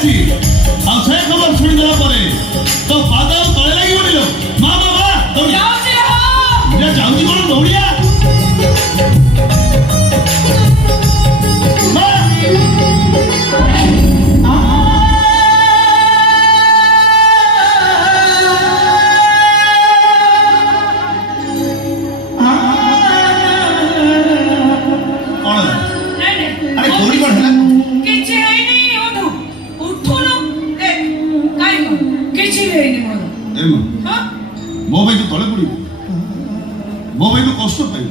आसी आ से खबर सुनि देला परे तो पादम तळे लागि बनिलो मा बाबा दौड़ी जाऊची हो या जाउची कोन दौड़िया मा मो भाई तो तले पड़ी मो भाई तो कष्ट पाई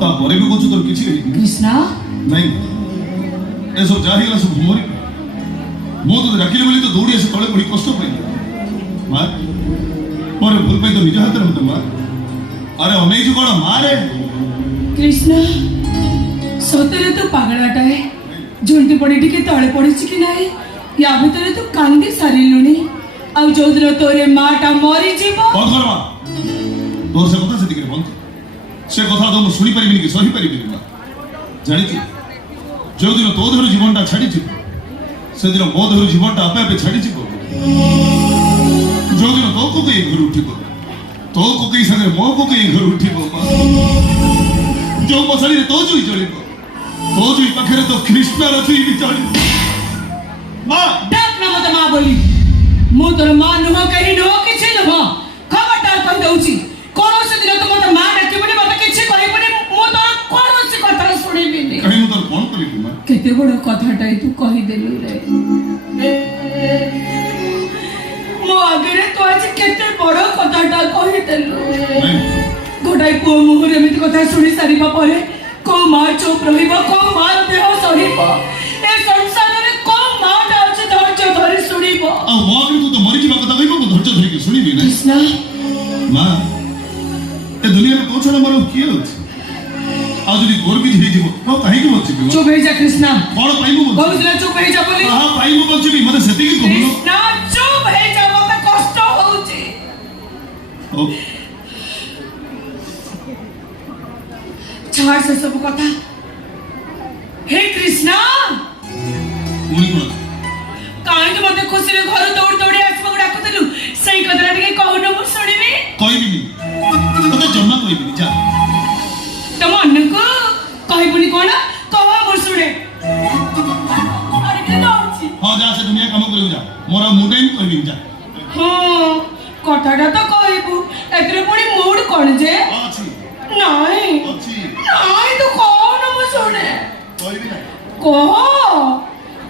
ता परे भी कुछ तोर किछि नहीं कृष्णा नहीं ए सब जाहि गला सब मोरी मो तो राखिले बोली तो दौड़ी से तले पड़ी कष्ट पाई मां मोर भूल पाई तो निज हाथ रे होता मां अरे अनै जो कोन मारे कृष्णा सतरे तो पागलाटा है झुंटी पड़ी टिके तळे पड़िछि कि नाही या भीतर तो कांदी सारिलुनी आ जोदर तोरे माटा मरी जीवो बंद करवा तोर से कथा से दिखे बंद से कथा तो सुनी परिबिनी कि सही परिबिनी मां जानि छु जो दिन तो धर जीवनटा छाडी छु से दिन मो धर जीवनटा आपे आपे छाडी छु जो दिन तो को के घर उठिबो तो को के संगे मो को के घर उठिबो मां जो मसाली रे तो जुई चलिबो तो जुई पाखरे तो कृष्ण रथी भी चली मां डाक ना मत मां बोली मु तोर मां नुह कहि नुह किछि नुह खबरदार कहि दउची कोनोसी दिन तो मत मां डाकी बनी मत किछि कहि बनी मु तोर कोनोसी कथा सुनिबि नि कहि मु तोर कोन करिबि मां केते बड़ कथाटाई तू कहि देलु रे मो आगरे तो आज केते बड़ कथाटा कहि देलु गोटाई को मुहरे एमिति कथा सुनि सारिबा परे को मां चुप रहिबो को मां देह सहिबो ए संसार रे को मां डाउछ धैर्य धरि सुनिबो आ मां भी तो मरि जीवा कथा कहिबो धैर्य धरि के सुनिबि ना कृष्णा मां ए दुनिया में कोछला मारो किए होछ आ जदी तोर भी धि जीवो तो काहे के बचिबो चुप हे जा कृष्णा कोन पाइबो बहुत ना चुप हे जा बोली हां पाइबो बचिबि मते सेति की कहलो कृष्णा चुप हे जा मते कष्ट होउची ओ छाड़ से सब कथा हे कृष्णा उनी कोन काहे के मते खुशी रे घर दौड़ दौड़ी आसबो डाकुतलु सही कथरा टिके कहनो मु सुनिबी कहबिनी तते जम्मा कहबिनी जा तम अन्य को कहबुनी कोन कह मु सुने अरे के दौड़ची हां जा से दुनिया काम करियो जा मोरा मुंडे कहबिनी जा हां कथाटा तो कहबू एतरे पुनी मूड कोन जे अछि नाही अछि नाही तो कौन मु सुने कहबिनी ना कह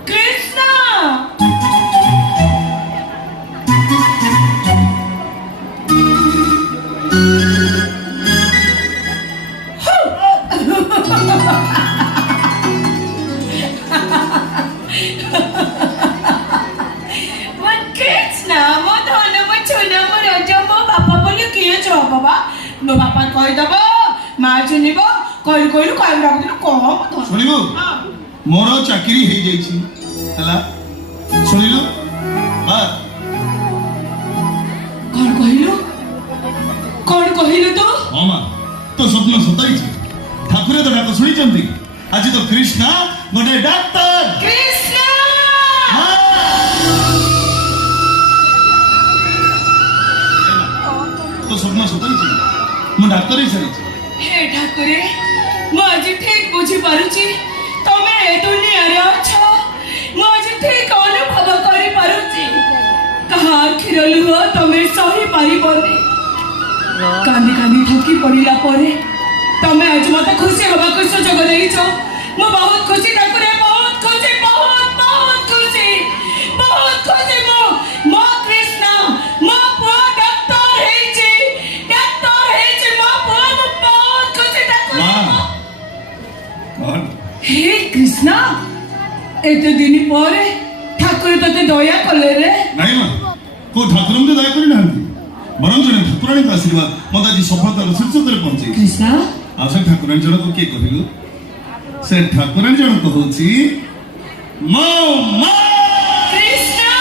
कृष्णा बाबा मो बापा कहि दबो मां सुनिबो कहि कहिलु काई डाकुदिन कह सुनिबो मोर चाकरी हे जाई छी हला सुनिलो हां कौन कहिलु तो हां मां तो स्वप्न सताई छी ठाकुर तो डाक सुनी चंदी आज तो कृष्णा गोटे डाक्टर कृष्णा तो स्वप्न सताई छी मु डाक्टर ही सरी छी हे ठाकुरे मु आज ठीक बुझी पारुची तमे ए दुनिया रे अछो मु आज ठीक अनुभव करि पारुची कहा आखिर लुह तमे सही पारिबनी कांदी कांदी थकी पड़िला परे तमे आज मते खुशी होबा को सुजोग देइछो मु बहुत खुशी ठाकुरे बहुत खुशी मो कृष्णा मो पुआ डॉक्टर हेछि मो पुआ बहुत खुशी ठाकुरे कौन हे कृष्णा एते दिन परे ठाकुर तते दया कले रे नहीं मां को ठाकुर मते दया करि नांती बरम जने ठाकुरानी का आशीर्वाद मते आज सफलता शीर्ष तले पहुंची कृष्णा आसे ठाकुरानी जन को के कहिलु से ठाकुरानी जन को होची मो मा कृष्णा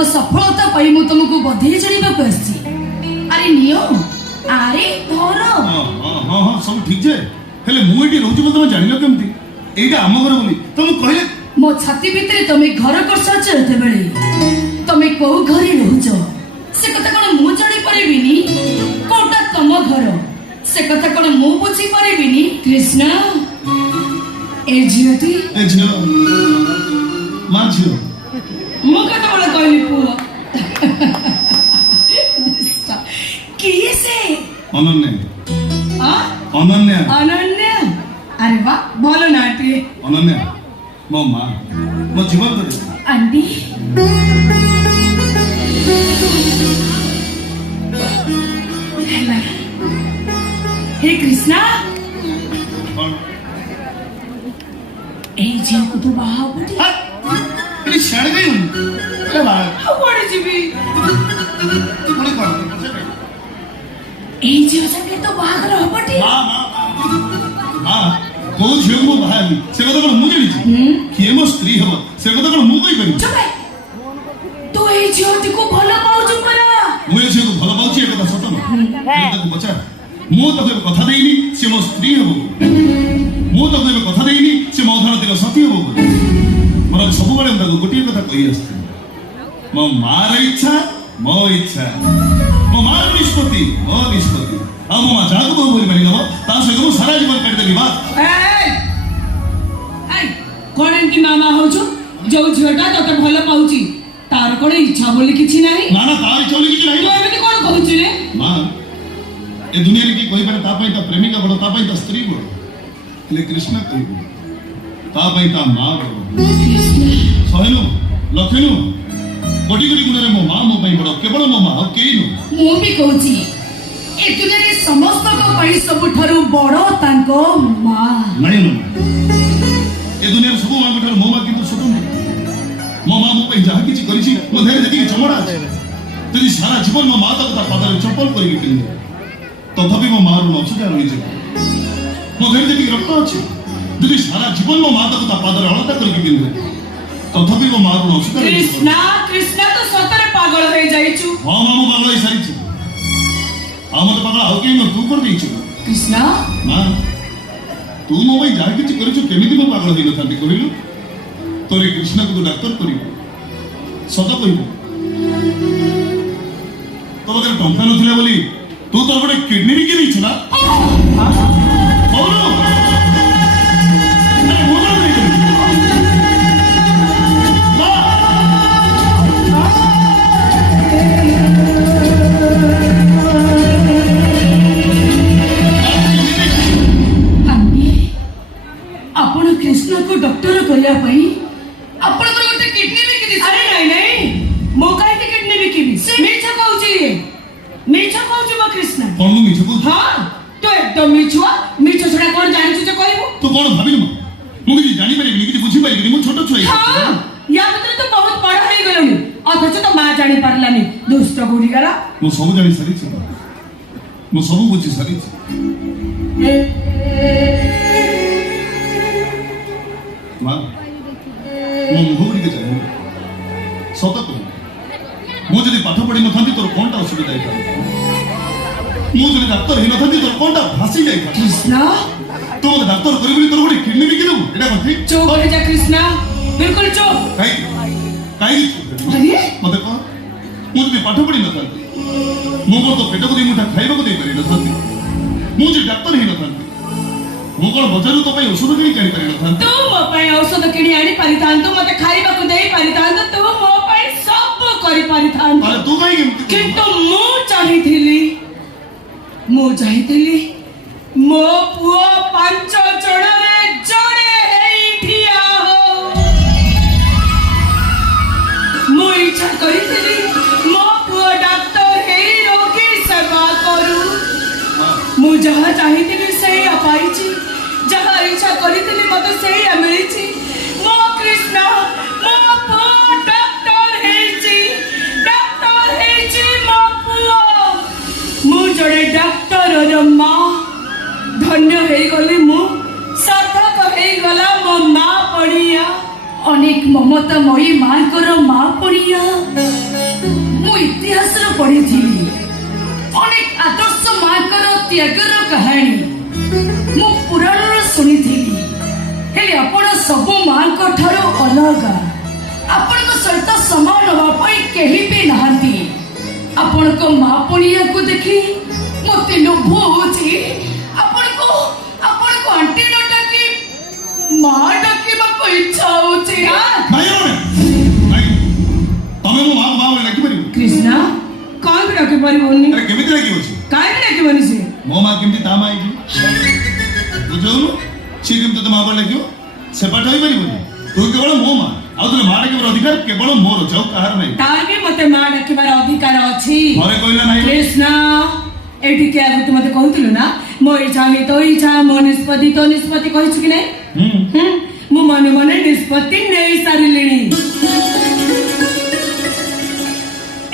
तुम सफलता पाई मु तुमको बधाई जणाइबाकू आछि। अरे नियो अरे धर हाँ हाँ हाँ हाँ सब ठीक जे हेले मु एटी रहउची बोल तुम जानिलो केमती एटा आम घर बोली तुम कहले मो छाती भितर तुम घर कर सच होते बेले तुम को घरे रहउछ से कथा कोन मु जानि परिबिनी कोटा तुम घर से कथा कोन मु बुझी परिबिनी। कृष्ण ए झियोटी ए झियो मां झियो मु कथा बोला कहली पुआ किए से अनन्या आ अनन्या अनन्या अरे वाह भलो नाटी अनन्या मो मां मो जीवन करे आंटी हे कृष्णा कौन ए झियो को तो बाहा बुटी ये छड़ गई अरे बाहर कुआडे जीवी पुणे कौन ए झियो संगे तो बाहागर हबटी मां मां मां को झियो मो बाहर से कथा कोन मु जानि किए मो स्त्री हबो से कथा कोन मु कहि करी चुप तू ए झियो को भलो पाउछु परा मु ए झियो को भलो पाउची ए कथा सत न ताको बचा मु ताको कथा देइनी से मो स्त्री हबो मु ताको कथा देइनी से मो धन दिल सती हबो मोर सब बळे ताको गोटिए कथा कहि आस्ते मो मार इच्छा मो इच्छा मो मार निष्पत्ति मो निष्पत्ति आ मो मा जागो बोल बोली मारी नबो ता से को सारा जीवन काट देबी बात ए ए कोन एंती मामा होछु जो झियोटा तते भलो पाउची तार कोन इच्छा बोली किछि नाही ना ना तार चोली कि तो नहीं एमिति कोन कहूची रे मां ए दुनिया रे की कोई पर ता पई ता प्रेमिका बड़ो ता पई ता स्त्री बड़ो ले कृष्ण कहि ता पई ता मां बड़ो सहनु लखनु कोटी कोटी गुणरे मो मां मो पई बड़ो केवल मो मां केई नु मु भी कहूची ए दुनिया समस्त को पई सबठारु बड़ तांको मां नहीं नु ए दुनिया सब मां गठर मो मां किंतु स्वतंत्र मो मां मो पई जहा किछि करिछि मो धैर्य देखि चमड़ा अछि तदी सारा जीवन मो मां तक ता पादर चप्पल करि किने तथापि मो मां नु नछुटा रहि जे मो धैर्य देखि रक्त अछि तदी सारा जीवन मो मां तक ता पादर अलता करि किने तथापि मो मां नु नछुटा कृष्णा कृष्णा तो सतरे पागल हो जाइछु हां मां मो पागल होई सारिछि आ मते पागल आउ के तू कर देइछु कृष्णा मां तू मो भाई जहा किछि करिछु केमिति मो पागल होई नथांती कहिलु तोरे कृष्ण को डाक्टर करिबो सदा कहिबो तो बगर टंका नथिला बोली तू तो गोटे किडनी भी किनी छला बोलो अरे बोलो नहीं आंटी आपण कृष्ण को डॉक्टर करिया पई आपण को गोटे किडनी भी किनी अरे नहीं नहीं मो काहे के किडनी बिकिबी मिछ कहूची मिछ कहूची मो कृष्णा कौन मु मिछ बोल हां तो एकदम मिछुआ मिछ छडा कोन जानिछु जे कहबो तू कौन भाबिलु मु किछि जानि परिबिनी किछि बुझी परिबिनी मु छोटो छुई हां या मतलब तो बहुत बड़ हो गलनी अथच तो मां जानि पारलानी दुष्ट गुडी गला मु सब जानि सारिछि मु सब बुझी सारिछि मां मु मुहूरी के जानि सत को मु जदि पाठ पढि नथांती तोर कोनटा असुविधा हेता मु जदि डॉक्टर हे नथांती तोर कोनटा फासी जाइता कृष्णा तो डॉक्टर करिबली तोर गोटे किडनी बिकि देबो एटा कोन ठीक चुप हो जा कृष्णा बिल्कुल चुप काई अरे मते को मु जदि पाठ पढि नथांती मु तो पेट को दे मुठा खाइबा को दे पारि नथांती मु जे डॉक्टर हे नथांती मु कोन बजारु तो पई औषध किनि काढी पारि नथांती तू मो पई औषध किणी आनी पारिथांतु मते खाइबा को देई पारिथांतु तू मो पई सब करि पारिथांतु अरे तू काई केमति किंतु मु चाहिथिली मो पुओ पांच जणरे जणे हेई ठिया हो मु इच्छा करिथिली मो पुओ डॉक्टर हेई रोगी सेवा करू मु जहा चाहिथिली सेई पाइछि जहा इच्छा करिथिली मते सेई मिलिछि मो कृष्ण मो पुओ डॉक्टर हेइछि मो पुओ मु जड़े डॉक्टर रो मां धन्य हे गली मु सार्थक हे गला मो मां पड़िया अनेक ମମତାମୟୀ ମାଙ୍କର ମା ପଡ଼ିଆ ମୁଁ ଇତିହାସର ପଢ଼ିଥିଲି। ଅନେକ ଆଦର୍ଶ ମାଙ୍କର ତ୍ୟାଗର କାହାଣୀ ମୁଁ ପୁରାଣର ଶୁଣିଥିଲି। ହେଲେ ଆପଣ ସବୁ ମାଙ୍କ ଠାରୁ ଅଲଗା। ଆପଣଙ୍କ ସହିତ ସମାନ ହେବା ପାଇଁ କେହି ବି ନାହାନ୍ତି। ଆପଣଙ୍କ ମା ପଡ଼ିଆକୁ ଦେଖି ମୋତେ ଲୋଭ ହେଉଛି। ଆପଣଙ୍କୁ ଆଣ୍ଟି ନ ଡାକି ମା ଡାକିବାକୁ ଇଚ୍ଛା ହେଉଛି। ତମେ ମୋ ମା ବୋଲି ଡାକିପାରିବ? କୃଷ୍ଣ କାହିଁକି ଡାକି ପାରିବନି? ଆରେ କେମିତି ଡାକିବ ସେ? କାହିଁକି ଡାକିବନି? ସେ ମୋ ମା କେମିତି ତା ମା ହେଇଯିବ? ବୁଝଉନୁ, ସେ କେମିତି ତତେ ମା ବୋଲି ଡାକିବ? ସେ ପାଠ ହେଇପାରିବନି। ତୁ କେବଳ ମୋ ମା, ଆଉ ତୋର ମା ଡାକିବାର ଅଧିକାର କେବଳ ମୋର ଅଛି, ଆଉ କାହାର ନାହିଁ। ତାର ବି ମତେ ମା ଡାକିବାର ଅଧିକାର ଅଛି। ଘରେ କହିଲା ନାହିଁ। କୃଷ୍ଣ ଏଠିକି ଆଗକୁ ତୁ ମତେ କହୁଥିଲୁ ନା ମୋ ଇଚ୍ଛା ହିଁ ତୋ ଇଚ୍ଛା, ମୋ ନିଷ୍ପତ୍ତି ତୋ ନିଷ୍ପତ୍ତି କହିଛୁ କି ନାଇଁ? ମୁଁ ମନେ ମନେ ନିଷ୍ପତ୍ତି ନେଇ ସାରିଲିଣି।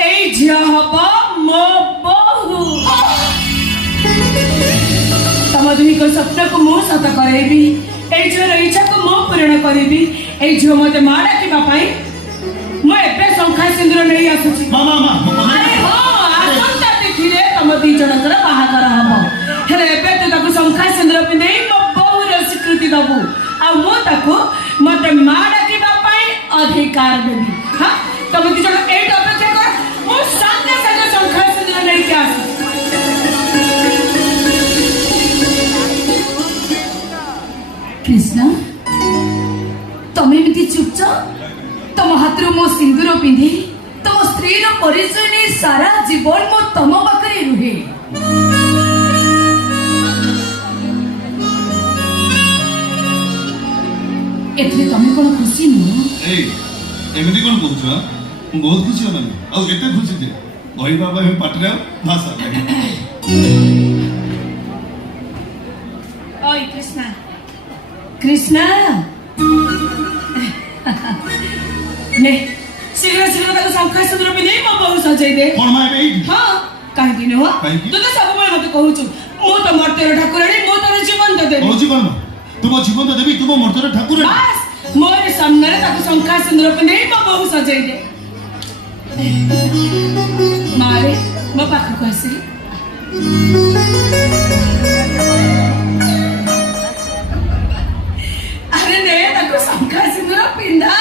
ଏଇ ଝିଅ ହବ ମୋ ବୋହୂ। ତମ ଦୁହିଁଙ୍କ ସ୍ୱପ୍ନକୁ ମୁଁ ସତ କରେଇବି। ଏଇ ଝିଅର ଇଚ୍ଛାକୁ ମୁଁ ପୂରଣ କରିବି। ଏଇ ଝିଅ ମତେ ମା ଡାକିବା ପାଇଁ ମୁଁ ଏବେ ଶଙ୍ଖା ସିନ୍ଦୁର ନେଇ ଆସୁଛି। ଆରେ ହଁ, ଆସନ୍ତା ତିଥିରେ ତମ ଦି ଜଣଙ୍କର ବାହାଘର ହବ। ହେଲେ ଏବେ ତୁ ତାକୁ ଶଙ୍ଖା ସିନ୍ଦୁର ପିନ୍ଧେଇ ମୋ ବୋହୂର ସ୍ୱୀକୃତି ଦବୁ, ଆଉ ମୁଁ ତାକୁ ମତେ ମା ଡାକିବା ପାଇଁ ଅଧିକାର ଦେବି। ହଁ, ତମେ ଦି ଜଣ ଏଇଠି ଅପେକ୍ଷା କର, ମୁଁ ସାଙ୍ଗେ ସାଙ୍ଗେ ଶଙ୍ଖା ସିନ୍ଦୁର ନେଇକି ଆସୁଛି। କୃଷ୍ଣ, ତମେ ଏମିତି ଚୁପଚାପ ତମ ହାତରୁ ମୋ ସିନ୍ଦୁର ପିନ୍ଧି ତମ ସ୍ତ୍ରୀର ପରିଚୟ ନେଇ ସାରା ଜୀବନ ମୁଁ ତମ ପାଖରେ ରୁହେ। ଏଥିରେ ତମେ କଣ ଖୁସି ନୁହଁ? ଏମିତି କଣ କହୁଛ? ମୁଁ ବହୁତ ଖୁସି ହେଲାନି। ଆଉ ଏତେ ଖୁସି ଯେ କହିବା ପାଇଁ ପାଟିରେ ଭାଷା ନାହିଁ। ଓଇ କୃଷ୍ଣ, କୃଷ୍ଣ ନେ ଶୀଘ୍ର ଶୀଘ୍ର ତାକୁ ଶଙ୍ଖା ସିନ୍ଦୁର ପିନ୍ଧେଇ ମୋ ବୋହୂ ସଜେଇ ଦେ। କଣ ମା ଏବେ ଏଇଠି? ହଁ, କାହିଁକି ନୁହଁ? କାହିଁକି? ତୁ ତ ସବୁବେଳେ ମତେ କହୁଛୁ ମୁଁ ତ ମର୍ତ୍ତ୍ୟର ଠାକୁରାଣୀ, ମୁଁ ତୋର ଜୀବନ ଦେବି। କହୁଛି କଣ? ତୁମ ଜୀବନ ତ ଦେବି, ତୁମ ମର୍ତ୍ତ୍ୟର ଠାକୁର। ବାସ୍ ମୋର ସାମ୍ନାରେ ତାକୁ ଶଙ୍ଖା ସିନ୍ଦୁର ପିନ୍ଧେଇ ମୋ ବୋହୂ ସଜେଇ ଦେ। ମାରେ ମୋ ପାଖକୁ ଆସିଲି। ଆରେ ନେ ତାକୁ ଶଙ୍ଖା ସିନ୍ଦୁର ପିନ୍ଧା।